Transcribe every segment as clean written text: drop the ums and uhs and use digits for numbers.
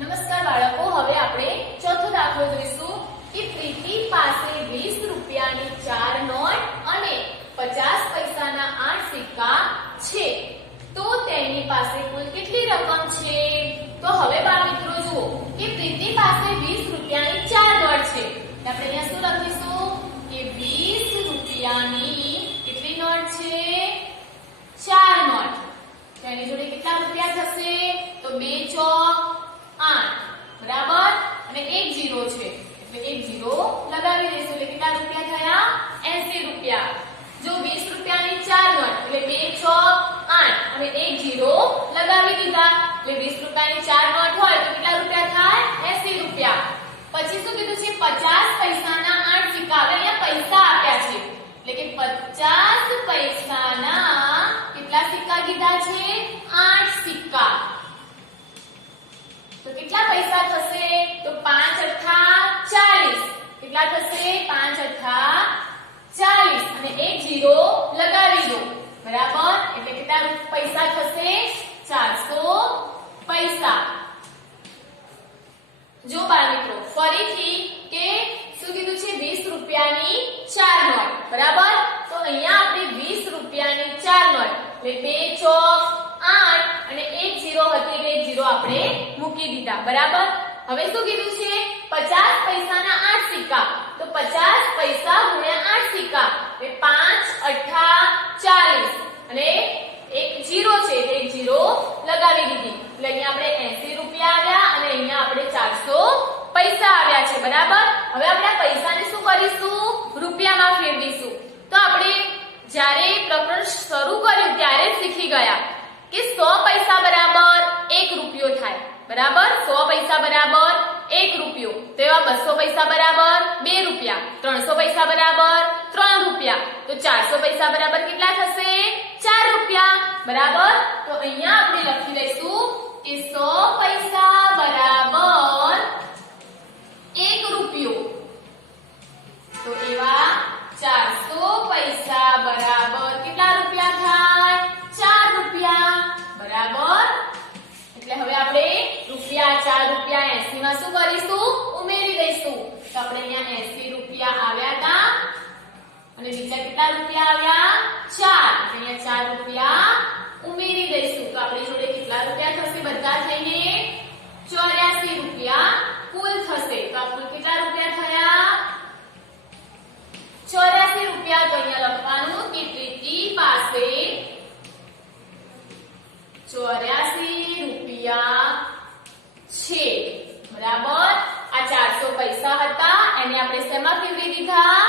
નમસ્કાર બાળકો, હવે આપણે ચોથો દાખલો જોઈશું કે પ્રીતિ પાસે 20 રૂપિયાની 4 નોટ અને 50 પૈસાના 8 સિક્કા છે, તો તેની પાસે કુલ કેટલી રકમ છે? તો હવે બાળ મિત્રો જુઓ કે પ્રીતિ પાસે 20 રૂપિયાની 4 નોટ છે. આપણે અહીંયા શું લખીશું કે 20 રૂપિયાની કેટલી નોટ છે? 4 નોટ. તેની જોડે કેટલા રૂપિયા થશે? તો 2 ચોક 8, બરાબર, અને એક 0 છે એટલે એક 0 લગાવી દઈશું એટલે કેટલા રૂપિયા થયા? 80 રૂપિયા. જો 20 રૂપિયાની 4 નોટ એટલે 2 ચોક 8 અને એક 0 લગાવી દીધા એટલે 20 રૂપિયાની 4 નોટ હોય તો કેટલા રૂપિયા થાય? 80 રૂપિયા. પછી શું કીધું છે? 50 પૈસાના 8 સિક્કા. હવે અહીંયા પૈસા આપ્યા છે એટલે કે 50 પૈસાના કેટલા સિક્કા કીધા છે? 8 સિક્કા. તો કેટલા પૈસા થશે? તો 5 અઠ્ઠા 40. કેટલા થશે? 5 અઠ્ઠા 40 અને એક 0 લગાવી દો, બરાબર, એટલે કેટલા પૈસા થશે? 400 પૈસા. જો બાળ મિત્રો ફરીથી કે શું કીધું છે? 20 રૂપિયાની 4 નોટ, બરાબર. તો અહીંયા આપણે 20 રૂપિયાની 4 નોટ એટલે 2 ચોક 8 અને એક 0 હતી એટલે એક 0 આપણે મૂકી દીધા, બરાબર. હવે શું કીધું છે? 50 પૈસાના 8 સિક્કા. તો 50 પૈસા ગુણ્યા 8 સિક્કા એટલે 5 અઠ્ઠા 40 અને એક 0 છે એટલે એક 0 લગાવી દીધી એટલે અહીંયા આપણે 80 રૂપિયા આવ્યા અને અહીંયા આપણે 400 પૈસા આવ્યા છે, બરાબર. હવે આપણે આ પૈસાને શું કરીશું? રૂપિયામાં ફેરવીશું. તો આપણે જ્યારે પ્રકરણ શરૂ કર્યું ત્યારે જ શીખી ગયા કે 100 પૈસા બરાબર 1 રૂપિયો થાય, બરાબર. 100 પૈસા બરાબર 1 રૂપિયો. તો એવા 200 પૈસા બરાબર 2 રૂપિયા, 300 પૈસા બરાબર 3 રૂપિયા, તો 400 પૈસા બરાબર કેટલા થશે? 4 રૂપિયા, બરાબર. તો અહીંયા આપણે લખી દઈશું કે 100 પૈસા બરાબર 1 રૂપિયો. તો એવા 400 પૈસા બરાબર કેટલા રૂપિયા થાય? 4 રૂપિયા, બરાબર. એટલે હવે આપણે રૂપિયા 4 રૂપિયા 80 માં શું કરીશું? ઉમેરી દઈશું. તો આપણે અહીંયા 80 રૂપિયા આવ્યા હતા અને બીજા કેટલા રૂપિયા આવ્યા? 4. અહીંયા 4 રૂપિયા ઉમેરી દઈશું. તો આપણી જોડે કેટલા રૂપિયા થશે? બધા થઈને 84 રૂપિયા કુલ થશે. તો આ કુલ કેટલા રૂપિયા થયા? 84 રૂપિયા. તો અહીંયા લખવાનું કે પ્રીતિ પાસે 84 રૂપિયા છે, બરાબર. આ 400 પૈસા હતા એને આપણે શેમાં ફેરવી દીધા?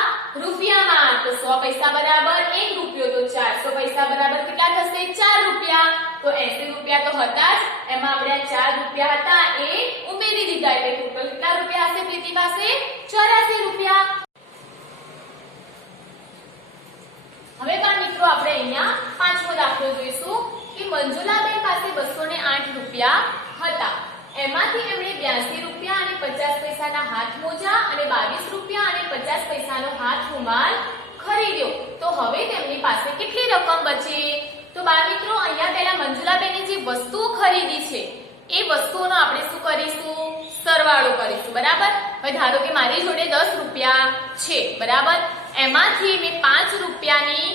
રૂપિયામાં. તો 100 પૈસા બરાબર 1 રૂપિયો, તો 400 પૈસા બરાબર કેટલા થશે? 4 રૂપિયા. તો 80 રૂપિયા તો હતા જ, એમાં આપણે 4 રૂપિયા હતા એ ઉમેરી દીધા એટલે ટોટલ કેટલા રૂપિયા હશે પ્રીતિ પાસે? 84 રૂપિયા. હવે બાળ મિત્રો આપણે અહીંયા પાંચમો દાખલો જોઈશું કે મંજુલાબેન પાસે 208 રૂપિયા હતા. એમાંથી એમણે 82 રૂપિયા અને 50 પૈસાના હાથ મોજા અને 22 રૂપિયા અને 50 પૈસાનો હાથ રૂમાલ ખરીદ્યો. તો હવે તેમની પાસે કેટલી રકમ બચે? તો બાળ મિત્રો અહીંયા પહેલા મંજુલાબેને જે વસ્તુઓ ખરીદી છે એ વસ્તુઓનો આપણે શું કરીશું? સરવાળો કરીશું, બરાબર. હવે ધારો કે મારી જોડે 10 રૂપિયા છે, બરાબર. એમાંથી મેં 5 રૂપિયાની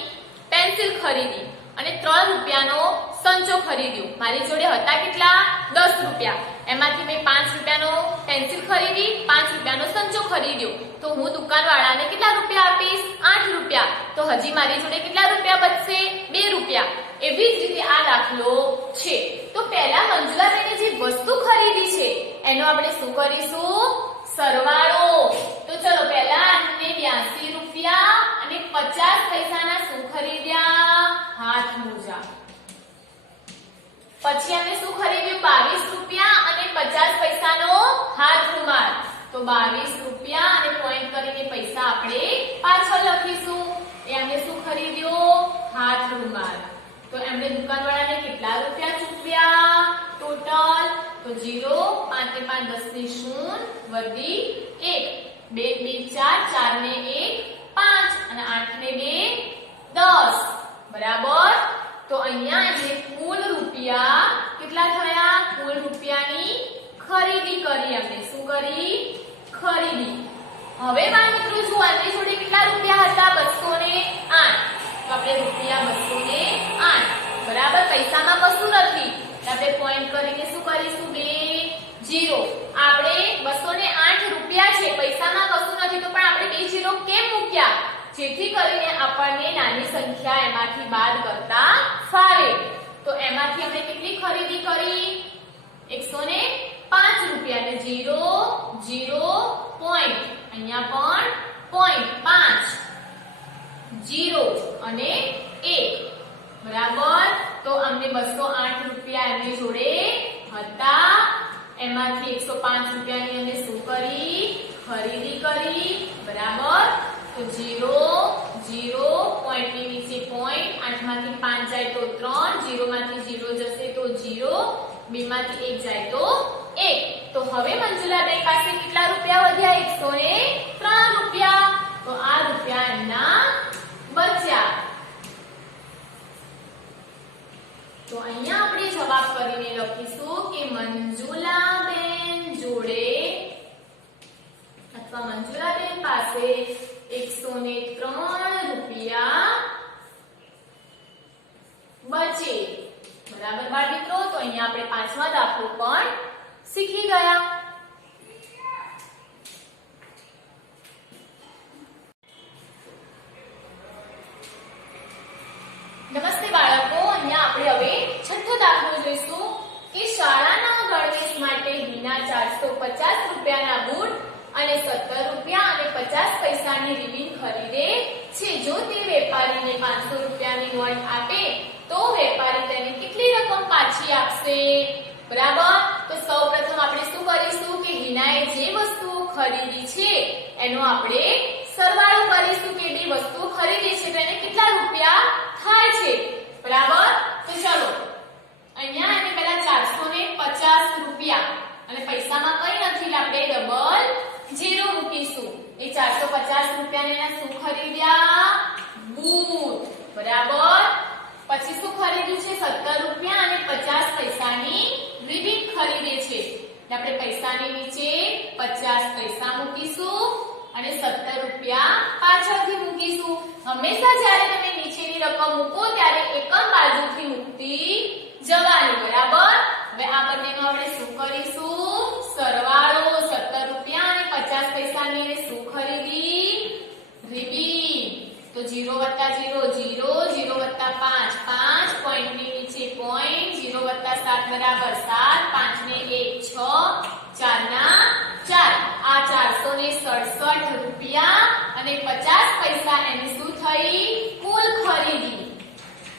પેન્સિલ ખરીદી અને 3 રૂપિયાનો સંચો ખરીદ્યો. મારી જોડે હતા કેટલા? 10 રૂપિયા. એમાંથી મેં 5 રૂપિયાનો પેન્સિલ ખરીદી, 5 રૂપિયાનો સંચો ખરીદ્યો. તો હું દુકાનવાળાને કેટલા રૂપિયા આપીશ? 8 રૂપિયા. તો હજી મારી જોડે કેટલા રૂપિયા બચશે? 2 રૂપિયા. એવી જ રીતે આ દાખલો છે. તો પહેલા મંજુલાબેને જે વસ્તુ ખરીદી છે એનો આપણે શું કરીશું? સરવાળો. તો ચલો પહેલા આપણે 82 રૂપિયા અને 50 પૈસાના શું ખરીદ્યા? હાથ મોજા. પછી અમે શું ખરીદ્યું? 22 રૂપિયા અને 50 પૈસાનો હાથ રૂમાલ. તો 22 રૂપિયા અને પોઈન્ટ કરીને પૈસા આપણે પાછળ લખીશું. એ અમે શું ખરીદ્યું? હાથ રૂમાલ. તો એમણે દુકાનવાળાને કેટલા રૂપિયા ચૂકવ્યા ટોટલ? તો 0, 5 ને 5 10 ની 0 વધી 1, 2 2 4, 4 ને 1 5 અને 8 ને 2 10, બરાબર. તો અહીંયા એટલે કુલ રૂપિયા કેટલા થયા? કુલ રૂપિયાની ખરીદી આપણે શું કરી ખરીદી. હવે બાળ મિત્રો જુઓ આની જોડે કેટલા રૂપિયા હતા 208. તો આપણે રૂપિયા 208 બરાબર પૈસામાં કશું નથી આપણે પોઈન્ટ કરીને શું કરીશું 2 0. આપણે 208 રૂપિયા છે પૈસામાં કશું નથી તો પણ આપણે 2 0 કેમ મૂક્યા જેથી કરીને આપણને નાની સંખ્યા એમાંથી બાદ કરતા ફાવે. તો એમાંથી આપણે કેટલી ખરીદી કરી 105 રૂપિયા ને 0 0 પોઈન્ટ અહીંયા પણ પોઈન્ટ 5 0 અને 1 બરાબર. તો અમને 208 રૂપિયા એમની જોડે હતા એમાંથી 105 રૂપિયાની અમે શું કરી ખરીદી કરી બરાબર. તો 0 0 પોઈન્ટ ની નીચે પોઈન્ટ 8 માંથી 5 જાય તો 3 0 માંથી 0 જશે તો 0 2 માંથી 1 જાય તો 1. તો હવે મંજુલાબેન પાસે કેટલા રૂપિયા વધ્યા 103 રૂપિયા. તો આ રૂપિયા એમના બચ્યા. તો અહીંયા આપણે જવાબ કરીને લખીશું કે મંજુલાબેન જોડે અથવા મંજુલાબેન પાસે 103 રૂપિયા બચે બરાબર બાળ મિત્રો. તો અહીંયા આપણે પાંચમા દાખલો પણ શીખી ગયા. નમસ્તે બાળકો, અહીંયા આપણે હવે છઠ્ઠો દાખલો જોઈશું કે શાળાના ગણવેશ માટે હિના 450 રૂપિયાના બૂટ અને 17 રૂપિયા અને 50 પૈસાની રિબીન ખરીદે છે. જો તે વેપારીને 500 રૂપિયાની નોટ આપે તો વેપારી તેને કેટલી રકમ પાછી આપશે બરાબર. તો સૌપ્રથમ આપણે શું કરીશું કે હિનાએ જે વસ્તુઓ ખરીદી છે એનો આપણે સરવાળો કરીશું કે બે વસ્તુઓ ખરીદી છે તો એને કેટલા રૂપિયા થાય છે બરાબર. તો ચલો અહીંયા એને પહેલા 450 રૂપિયા અને પૈસામાં કઈ નથી આપણે ડબલ 0 મૂકીશું. એ 450 રૂપિયાને એના શું ખરીદ્યા બૂટ બરાબર. પછી શું ખરીદ્યું છે 17 રૂપિયા અને 50 પૈસાની રિબીન ખરીદે છે. આપણે પૈસાની નીચે 50 પૈસા મૂકીશું અને 17 રૂપિયા પાછળથી મૂકીશું. હંમેશા જ્યારે તમે નીચેની રકમ મૂકો ત્યારે એકમ બાજુથી મૂકતી જવાની બરાબર. હવે આ બંનેનો આપણે શું કરીશું સરવાળો. 17 રૂપિયા અને 50 પૈસાની એને શું ખરીદી રિબીન. તો 0 + 0 0 0 + 5 5 પોઈન્ટની નીચે પોઈન્ટ 0 + 7 બરાબર 7 5 ને 1 6 4 ના 4. આ 467 રૂપિયા અને 50 પૈસા એની શું થઈ કુલ ખરીદી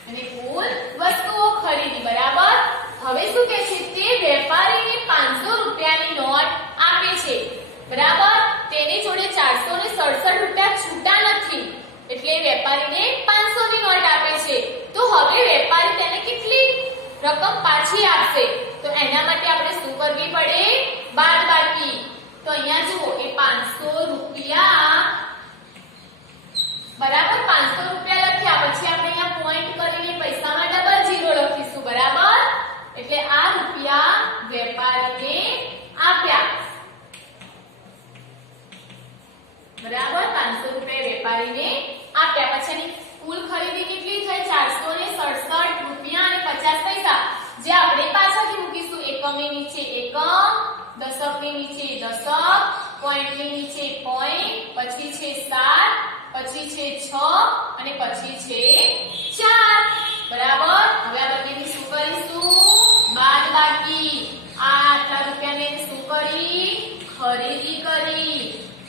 અને કુલ વસ્તુઓ ખરીદી બરાબર. હવે શું કહે છે તે વેપારીને 500 રૂપિયાની નોટ આપે છે બરાબર. તેની જોડે 467 રૂપિયા છૂટા નથી એટલે વેપારીને 500 ની નોટ આપે છે. તો હવે વેપારી તેને કેટલી રકમ પાછી આપશે તો એના માટે આપણે શું કરવી પડે બાદબાકી. તો અહીંયા જુઓ એ 500 રૂપિયા બરાબર 500 રૂપિયા લખ્યા પછી આપણે અહીંયા પોઈન્ટ કરીને પૈસામાં ડબલ 0 લખીશું બરાબર. એટલે આ રૂપિયા વેપારીને આપ્યા બરાબર. 500 રૂપિયા વેપારીને આપ્યા પછી એની કુલ ખરીદી કેટલી થઈ 467 રૂપિયા અને 50 પૈસા જે આપણે પાછળથી મૂકીશું. એકમની નીચે એકમ, દશકની નીચે દશક, પોઈન્ટની નીચે પોઈન્ટ, પછી છે 7, પછી છે 6 અને પછી છે 4 બરાબર. હવે આ બંનેની શું કરીશું બાદબાકી. આ આટલા રૂપિયાને શું કરી ખરીદી કરી.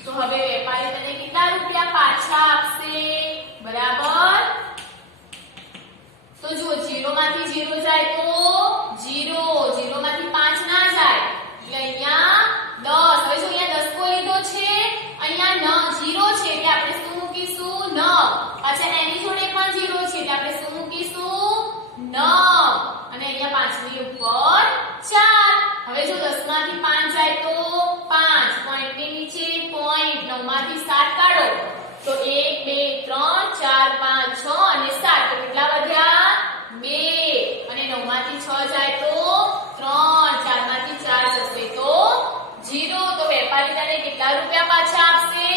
તો હવે વેપારી તને કેટલા રૂપિયા પાછા આપશે બરાબર. તો જો 0 માંથી 0 જાય તો 0 0 માંથી 5 ના જાય એટલે અહીંયા 10. હવે જો અહીંયા દસકો લીધો છે અહીંયા 0 છે એટલે આપણે શું મૂકીશું 9. પાછા એની જોડે પણ 0 છે એટલે આપણે શું મૂકીશું 9 અને અહીંયા 5 ની ઉપર 4. હવે જો 10 માંથી 5 જાય તો 5 પોઈન્ટ ની નીચે પોઈન્ટ 9 માંથી 7 કાઢો તો 1 2 3 4 5 6 અને 7 તો કેટલા વધ્યા 2 અને 9 માંથી 6 જાય તો 3 4 માંથી 4 જશે તો 0 કેટલા રૂપિયા પાછા આપશે?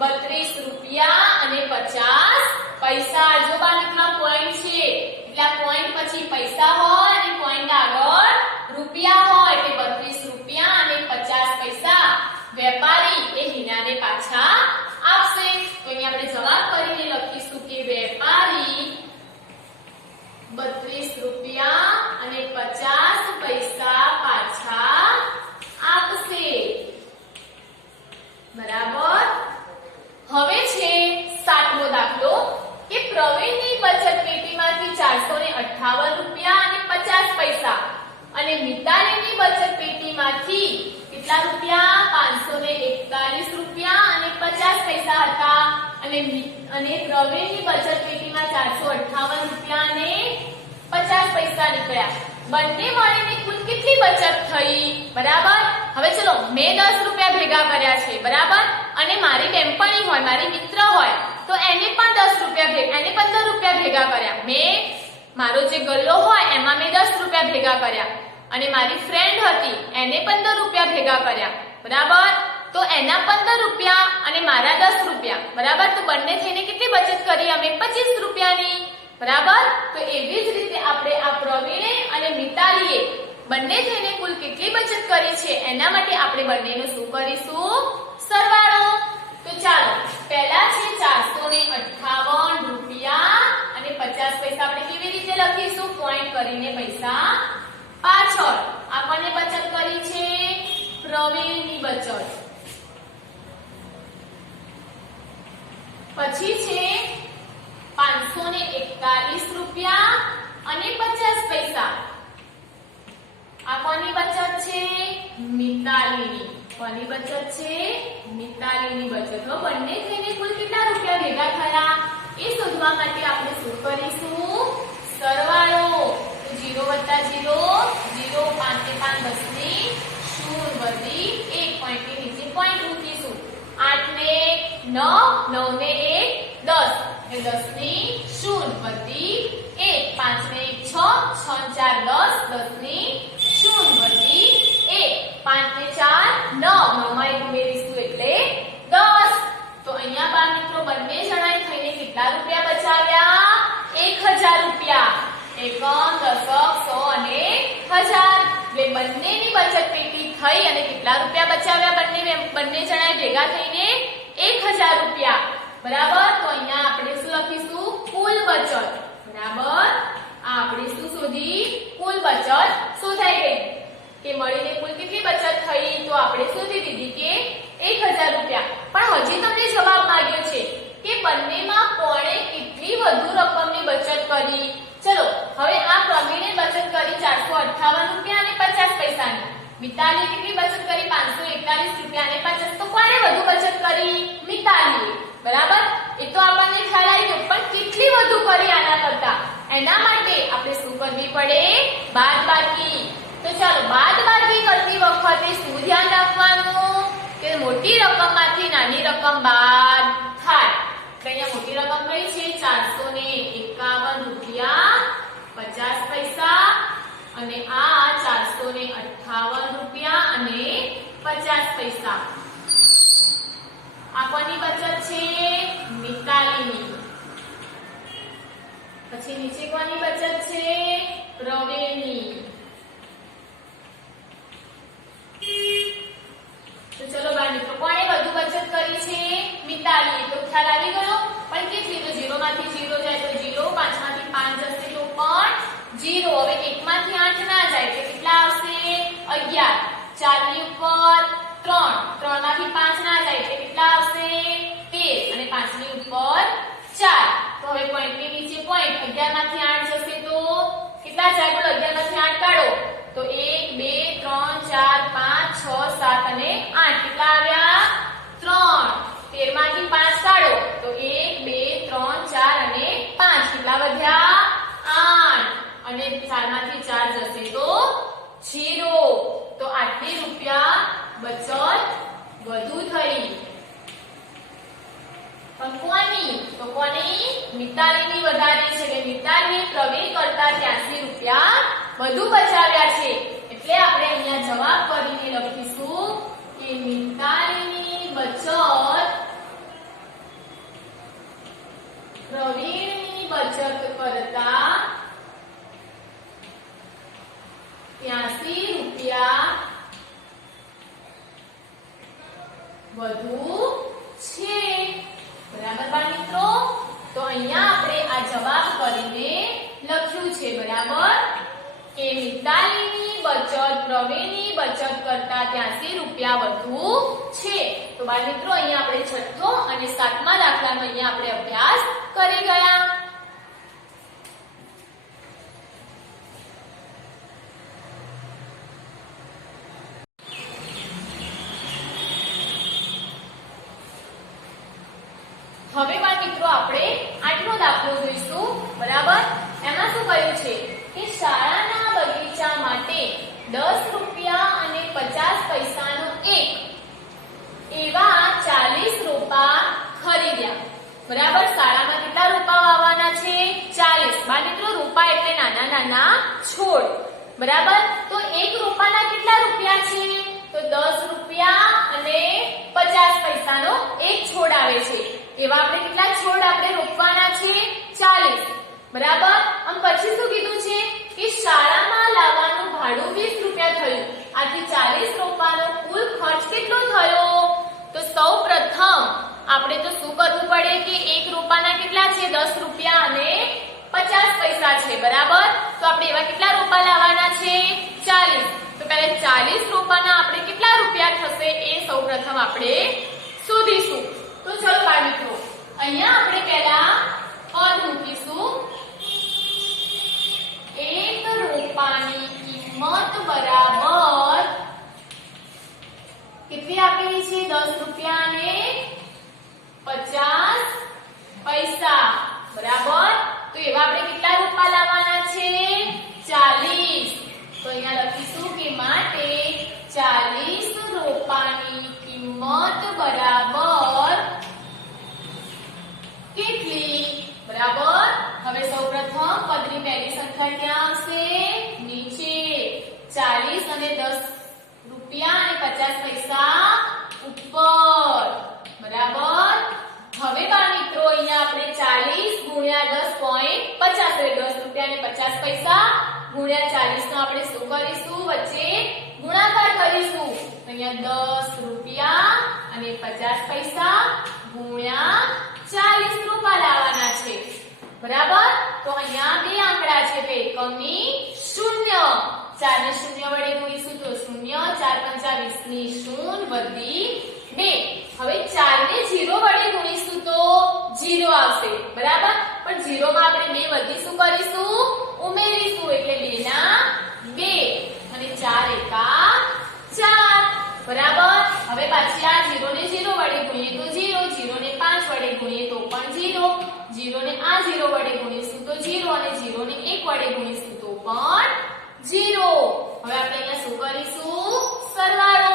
32 રૂપિયા અને 50 પૈસા. જો બા મિત્રો પોઈન્ટ છે એટલે આ પોઈન્ટ પછી પૈસા હોય અને પોઈન્ટ આગળ રૂપિયા હોય એટલે 32 રૂપિયા અને 50 પૈસા વેપારી એ હિનાને પાછા આપશે. તો અહીંયા આપણે જવાબ કરીને લખીશું કે વેપારી 32 રૂપિયા અને 50 પૈસા પાછા આપશે. બરાબર. હવે છે 7મો દાખલો કે પ્રવીણની બચત પેટીમાંથી 458 રૂપિયા અને 50 પૈસા અને મિતાલીની બચત પેટીમાંથી કેટલા રૂપિયા? 541 રૂપિયા અને 50 પૈસા હતા. અને પ્રવીણની બચત પેટીમાં 458 રૂપિયા અને 50 પૈસા નીકળ્યા. બંને મળીને કુલ કેટલી બચત થઈ? બરાબર. હવે ચલો મેં 10 રૂપિયા ભેગા કર્યા છે. બરાબર. અને મારી બેનપણી હોય, મારી મિત્ર હોય તો એને પણ 10 રૂપિયા એને 15 રૂપિયા ભેગા કર્યા. મારો જે ગલ્લો હોય એમાં મેં 10 રૂપિયા ભેગા કર્યા અને મારી ફ્રેન્ડ હતી એને 15 રૂપિયા ભેગા કર્યા. બરાબર. તો એના 15 રૂપિયા અને મારા 10 રૂપિયા. બરાબર. તો બંને થઈને કેટલી બચત કરી અમે? 25 રૂપિયાની. બરાબર. તો એવી જ રીતે આપણે આ પ્રવીણે અને મિતાલીએ બંને થઈને કુલ કેટલી બચત કરી છે એના માટે આપણે બંનેનું શું કરીશું? સરવાળો. તો ચાલો પહેલા છે 458 રૂપિયા અને 50 પૈસા. આપણે કેવી રીતે લખીશું? પોઈન્ટ કરીને પૈસા પાછળ. આપણને બચત કરી છે પ્રવીણની બચત. પછી છે 541 રૂપિયા અને 50 પૈસા. આ કોની બચત છે? મિતાલીની. કોની બચત છે? મિતાલીની બચત. તો બંને થઈને કુલ કેટલા રૂપિયા ભેગા થયા એ શોધવા માટે આપણે શું કરીશું? સરવાળો. 0 + 0 0 5 ને 5 10 ની 0 વધી 1 પોઈન્ટ ની નીચે પોઈન્ટ મૂકીશું. 8 ને 9 9 ને 1 10 એટલે 10 ની 0 વધી 1 5 ને 1 6 6 4 10 10 ની 0 વધી 1 5 ને 4 9 9 માં 1 ઉમેરીશું એટલે 10. તો અહીંયા બા મિત્રો બંને જણાએ થઈને કેટલા રૂપિયા બચાવ્યા? 1000 રૂપિયા. એકમ, દશક, સો અને હજાર. એટલે બંનેની બચત પેટી થઈ અને કેટલા રૂપિયા બચાવ્યા? બંને જણાએ ભેગા થઈને 1000 રૂપિયા. બરાબર. તો અહીંયા આપણે શું લખીશું? કુલ બચત. બરાબર. આ આપણે શું શોધી? કુલ બચત શોધાઈ ગઈ કે મળીને કુલ કેટલી બચત થઈ? તો આપણે શોધી દીધી કે 1000 રૂપિયા. પણ હજી તમને જવાબ માંગ્યો છે કે બંનેમાં કોણે કેટલી વધુ રકમની બચત કરી? ચલો હવે આ પ્રવીણે બચત કરી 458 રૂપિયા અને 50 પૈસાની. મિતાલીએ કેટલી બચત કરી? 541 રૂપિયા અને 50. તો કોણે વધુ બચત કરી? મિતાલીએ. બરાબર. એ તો આપણને ખ્યાલ આવી ગયો, પણ કેટલી વધુ કરી આના કરતા? એના માટે આપણે શું કરવી પડે? બાદબાકી. તો ચાલો બાદબાકી કરતી વખતે શું ધ્યાન રાખવાનું? કે મોટી રકમમાંથી નાની રકમ બાદ થાય. તો અહીંયા મોટી રકમ કઈ છે? 451 રૂપિયા 50 પૈસા અને આ 458 રૂપિયા અને 50 પૈસા. આ કોની બચત છે? મિતાલીની. પછી નીચે કોની બચત છે? પ્રવીણની. તો ચલો બાર મિત્રો કોણે વધુ બચત કરી છે? મિતાલીએ. તો ખ્યાલ આવી ગયો. પણ કેટલી? તો 0 માંથી 0 જાય તો 0, 5 માંથી 5 જશે તો પણ 0. હવે 1 માંથી 8 ના જાય તો કેટલા આવશે? 11. 4 ની ઉપર 3, 3 માંથી 5 ના જાય તો કેટલા આવશે? 13 અને 5 ની ઉપર 4. તો હવે પોઈન્ટ ની નીચે પોઈન્ટ 11 માંથી 8 જશે તો કેટલા જાય? બોલો 11 માંથી 8 કાઢો તો 1 2 3 4 5 6 7 અને 8. કેટલા આવ્યા? 3. 13 માંથી 5 કાઢો તો 1 2 3 4 અને 5. કેટલા વધ્યા? 8. અને 4 માંથી 4 જશે તો 0. તો આટલી રૂપિયા બચત વધુ થઈ. પણ કોની? તો કોની? મિતાલીની વધારે છે. એટલે મિતાલીએ પ્રવીણ કરતા 83 રૂપિયા વધુ બચાવ્યા છે. એટલે આપણે અહીંયા જવાબ કરીને લખીશું કે મિતાલીની પ્રવીણની બચત કરતા 83 રૂપિયા વધુ છે. બરાબર બાળ મિત્રો? તો અહીંયા આપણે આ જવાબ કરીને લખ્યું છે. બરાબર કે મિતાલીની બચત પ્રવીણની બચત કરતા 83 રૂપિયા વધુ છે. તો બાળ મિત્રો અહીંયા આપણે છઠ્ઠો અને સાતમા દાખલાનો અહીંયા આપણે અભ્યાસ કરી ગયા. હવે બાળ મિત્રો આપણે આઠમો દાખલો જોઈશું. બરાબર? એમાં શું કહ્યું છે કે શાળાના બગીચા માટે 10 રૂપિયા અને 50 પૈસાનો એક એવા 40 રોપા ખરીદ્યા. બરાબર? શાળામાં કેટલા રોપા વાવવાના છે? 40. બાળ મિત્રો રોપા એટલે નાના નાના છોડ. બરાબર? તો એક રોપાના કેટલા રૂપિયા છે? તો 10 રૂપિયા અને 50 પૈસાનો એક છોડ આવે છે. એવા આપણે કેટલા છોડ આપણે રોપવાના છે? 40. બરાબર? આમ પછી શું કીધું છે કે શાળામાં લાવવાનું ભાડું 20 રૂપિયા થયું. આથી 40 રોપાનો કુલ ખર્ચ કેટલો થયો? તો સૌપ્રથમ આપણે તો શું કરવું પડે કે એક રોપાના કેટલા છે? 10 રૂપિયા અને 50 પૈસા છે. બરાબર? તો આપણે એવા કેટલા રોપા લાવવાના છે? 40. તો પહેલા 40 રોપાના આપણે કેટલા રૂપિયા થશે એ સૌપ્રથમ આપણે શોધીશું. તો ચલો બાળ મિત્રો અહીંયા આપણે પહેલા પદ મૂકીશું. એક રોપાની કિંમત બરાબર કેટલી આપેલી છે? 10 રૂપિયા અને 50 પૈસા. બરાબર? તો એવા આપણે કેટલા રોપા લાવવાના છે? 40. તો અહીંયા લખીશું કે માટે 40 રોપાની કિંમત બરાબર કેટલી? બરાબર? હવે સૌપ્રથમ પદની પહેલી સંખ્યા ક્યાં આવશે? નીચે. 40 અને 10 રૂપિયા અને 50 પૈસા ઉપર. બરાબર? હવે બાળ મિત્રો અહીંયા આપણે 40 ગુણ્યા 10.50 એટલે 10 રૂપિયા અને 50 પૈસા ગુણ્યા 40 નો આપણે શું કરીશું? વચ્ચે ગુણાકાર કરીશું. અહીંયા 10 રૂપિયા અને 50 પૈસા ગુણ્યા 40 રૂપિયા લાવવાના છે. બરાબર? તો અહીંયા બે આંકડા છે તો એકમની 0. 4 ને 0 વડે ગુણીશું તો 0. 4 પંચા 20 ની 0 વધી 2. હવે 4 ને 0 વડે ગુણીશું તો 0 આવશે. બરાબર? પણ 0 માં આપણે 2 વધી શું કરીશું? ઉમેરીશું. એટલે 2 ના 2 અને 4 એકા 4. બરાબર? હવે પાછી આ 0 ને 0 વડે ગુણીએ તો 0. 0 ને 5 વડે ગુણીએ તો પણ 0. 0 ને આ 0 વડે ગુણીશું તો 0 અને 0 ને 1 વડે ગુણીશું તો પણ 0. હવે આપણે અહીંયા શું કરીશું? સરવાળો.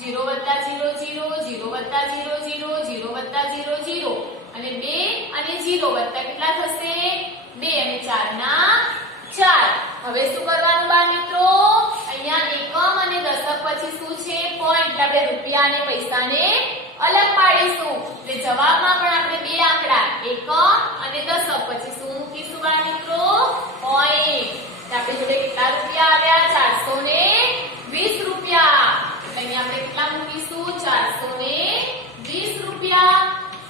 0 વત્તા 0 0 0 વત્તા 0 0 0 વત્તા 0 0 અને 2 અને 0 વત્તા કેટલા થશે? 2 અને 4 ના 4. હવે શું કરવાનું બાળ મિત્રો? અહીંયા એકમ અને દશક પછી શું છે? પોઈન્ટ. આપણે રૂપિયા અને પૈસાને અલગ પાડીશું. એટલે જવાબમાં પણ આપણે બે આંકડા એકમ અને દશક પછી શું મૂકીશું બાળ મિત્રો? પોઈન્ટ. આપણે જોડે કેટલા રૂપિયા આવ્યા? 420 રૂપિયા. એટલે અહીંયા આપણે કેટલા મૂકીશું? 420 રૂપિયા.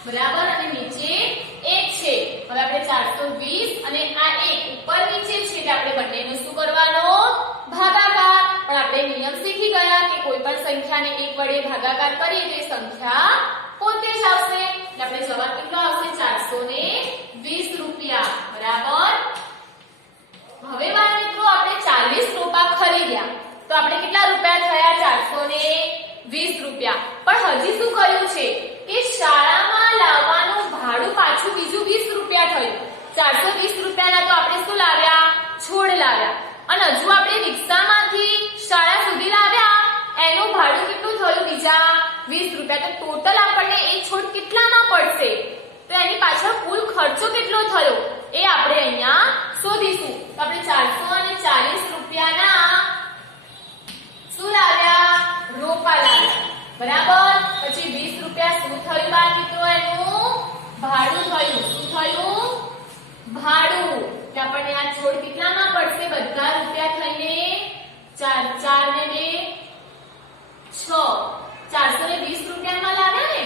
બરાબર? અને નીચે 1 છે. હવે આપણે 420 અને આ 1 ઉપર નીચે છે એટલે આપણે બંનેનો શું કરવાનો? ભાગાકાર. પણ આપણે નિયમ શીખી ગયા કે કોઈ પણ સંખ્યાને 1 વડે ભાગાકાર કરીએ તો એ સંખ્યા પોતે જ આવશે. એટલે આપણે જવાબ કેટલો આવશે? 420 રૂપિયા. બરાબર? હવે બાળ મિત્રો આપણે 40 રોપા ખરીદ્યા તો આપણે કેટલા રૂપિયા થયા? 420 રૂપિયા. પણ હજી શું કર્યું છે કે શાળામાં લાવવાનું ભાડું પાછું બીજું 20 રૂપિયા થયું. 420 રૂપિયાના તો આપણે શું લાવ્યા? છોડ લાવ્યા. અને હજુ આપણે રિક્ષામાંથી શાળા સુધી લાવ્યા એનું ભાડું કેટલું થયું? બીજા 20 રૂપિયા. તો ટોટલ આપણને એક છોડ કેટલામાં પડશે? તો એની પાછળ કુલ ખર્ચો કેટલો થયો એ આપણે અહીંયા શોધીશું. તો આપણે 440 રૂપિયાના શું લાવ્યા? રોપા લાવ્યા. બરાબર? પછી 20 રૂપિયા શું થયું બાળ મિત્રો? એનું ભાડું થયું. શું થયું? ભાડું. એટલે આપણને આ છોડ કેટલામાં પડશે? બધા રૂપિયા થઈને 4 4 ને 2 6 420 રૂપિયામાં લાવ્યા ને.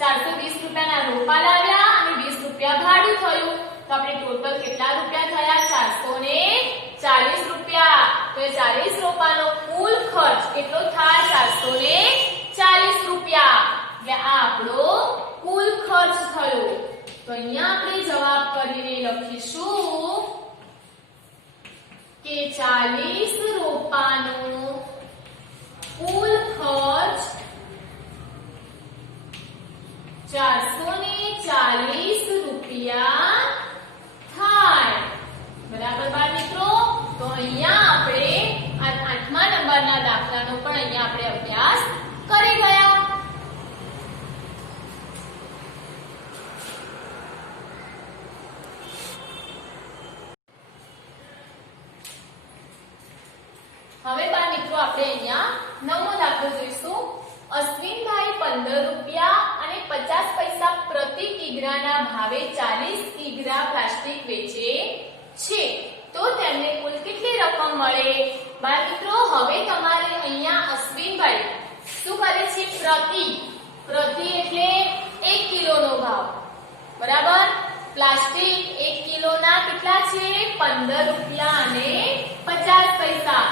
420 રૂપિયાના રોપા લાવ્યા અને 20 રૂપિયા ભાડું થયું. તો આપણે ટોટલ કેટલા રૂપિયા થયા? 440 રૂપિયા. તો એ 40 રોપાનો કુલ ખર્ચ કેટલો થાય? 440 રૂપિયા. એટલે આ આપણો કુલ ખર્ચ થયો. તો અહીંયા આપણે જવાબ કરીને લખીશું કે 40 રોપાનો કુલ ખર્ચ 440 રૂપિયા થાય. બરાબર બાળ મિત્રો? તો અહીંયા આપણે આ 8મા નંબરના દાખલાનો પણ અહીંયા આપણે અભ્યાસ કરી ગયા. હવે બાળ મિત્રો આપણે અહીંયા 9મો દાખલો જોઈશું. અશ્વિનભાઈ 15 રૂપિયા અને 50 પૈસા પ્રતિ કિગ્રાના ભાવે 40 કિગ્રા પ્લાસ્ટિક વેચે છે. તો તેમને કુલ કેટલી રકમ મળે? બાળ મિત્રો હવે તમારે અહીંયા અશ્વિનભાઈ શું કરે છે? પ્રતિ એટલે 1 કિલોનો ભાવ. બરાબર? પ્લાસ્ટિક 1 કિલોના કેટલા છે? 15 રૂપિયા અને 50 પૈસા.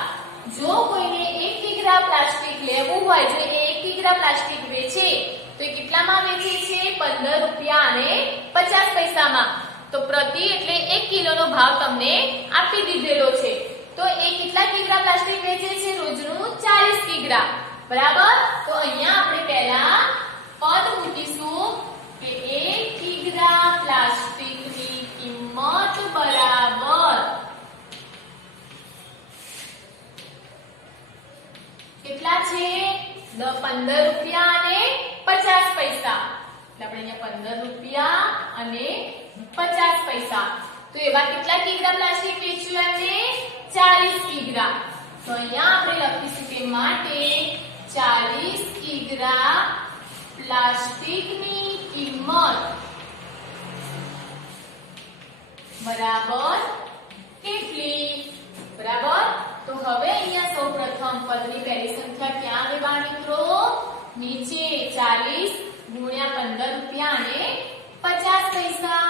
જો કોઈને 1 કિગ્રા પ્લાસ્ટિક લેવું હોય, જો એ 1 કિગ્રા પ્લાસ્ટિક વેચે તો એ કેટલામાં વેચે છે? 15 રૂપિયા અને 50 પૈસામાં. તો પ્રતિ એટલે 1 કિલોનો ભાવ તમને આપી દીધેલો છે. તો એ કેટલા કિગ્રા પ્લાસ્ટિક વેચે છે? રોજનું 40 કિગ્રા. બરાબર? તો અહીંયા આપણે પહેલા પદ મૂકીશું કે 1 કિગ્રા પ્લાસ્ટિકની કિંમત બરાબર કેટલા છે? 15 રૂપિયા અને 50 પૈસા. એટલે આપણે અહીંયા 15 રૂપિયા અને 50 પૈસા. તો એવા કેટલા કિગ્રા પ્લાસ્ટિક વેચ્યું એમને? 40 કિગ્રા. તો અહીંયા આપણે લખીશું કે માટે 40 કિગ્રા પ્લાસ્ટિકની કિંમત બરાબર કેટલી? બરાબર? તો હવે અહીંયા સૌપ્રથમ પદની પહેલી સંખ્યા ક્યાં આવે બાળ મિત્રો? નીચે 40 ગુણ્યા 15 રૂપિયા અને 50 પૈસા.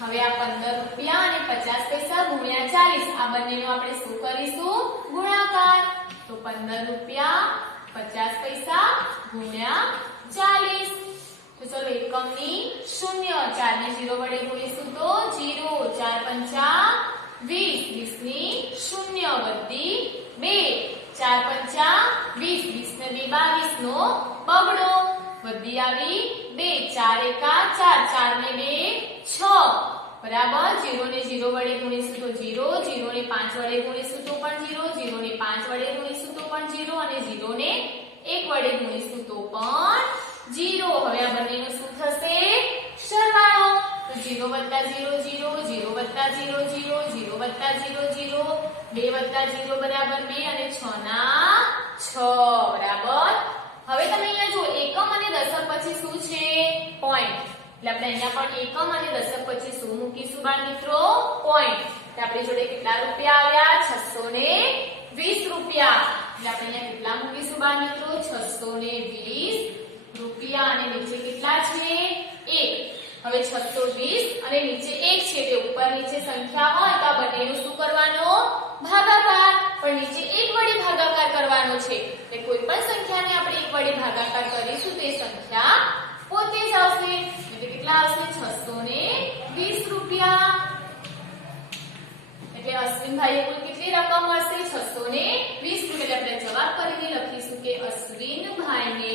હવે આ 15 રૂપિયા અને 50 પૈસા ગુણ્યા 40 આ બંનેનો આપણે શું કરીશું? ગુણાકાર. તો 15 રૂપિયા 50 પૈસા ગુણ્યા 40. તો ચલો એકમની 0 4 ને 0 વડે ગુણીશું તો 0 4 પંચા 20 20 ની 0 વધી 2 4 પંચા 20 20 ને 22 નો બગડો વધી આવી 2 4 એકા 4 4 ને 2 6 બરાબર. 0 ને 0 વડે ગુણીશું તો 0 0 ને 5 વડે ગુણીશું તો પણ 0 0 ને 5 વડે ગુણીશું તો પણ 0 અને 0 ને 1 વડે ગુણીશું તો પણ 0. હવે આ બંનેનો શું થશે? સરવાળો. તો 0 + 0 0 0 + 0 0 0 + 0 0 2 + 0 બરાબર 2 અને 6 ના 6 બરાબર. હવે તમે અહીંયા જો એકમ અને દશક પછી શું છે? પોઈન્ટ. એટલે આપણે અહીંયા પણ એકમ અને દશક પછી શું મૂકીશું બાળ મિત્રો? પોઈન્ટ. એટલે આપણી જોડે કેટલા રૂપિયા આવ્યા? 620 રૂપિયા. એટલે આપણે અહીંયા કેટલા મૂકીશું બાળ મિત્રો? 620 રૂપિયા અને નીચે કેટલા છે? 1. હવે 620 અને નીચે 1 છે તે ઉપર નીચે સંખ્યા હોય તો આ બંનેનો શું કરવાનો? ભાગાકાર. પણ નીચે 1 વડે ભાગાકાર કરવાનો છે. એટલે કોઈ પણ સંખ્યાને આપણે 1 વડે ભાગાકાર કરીશું તો એ સંખ્યા પોતે જ આવશે. એટલે કેટલા આવશે? 620 રૂપિયા. એટલે અશ્વિનભાઈએ કુલ કેટલી રકમ મળશે? 620 રૂપિયા. એટલે આપણે જવાબ કરીને લખીશું કે અશ્વિનભાઈને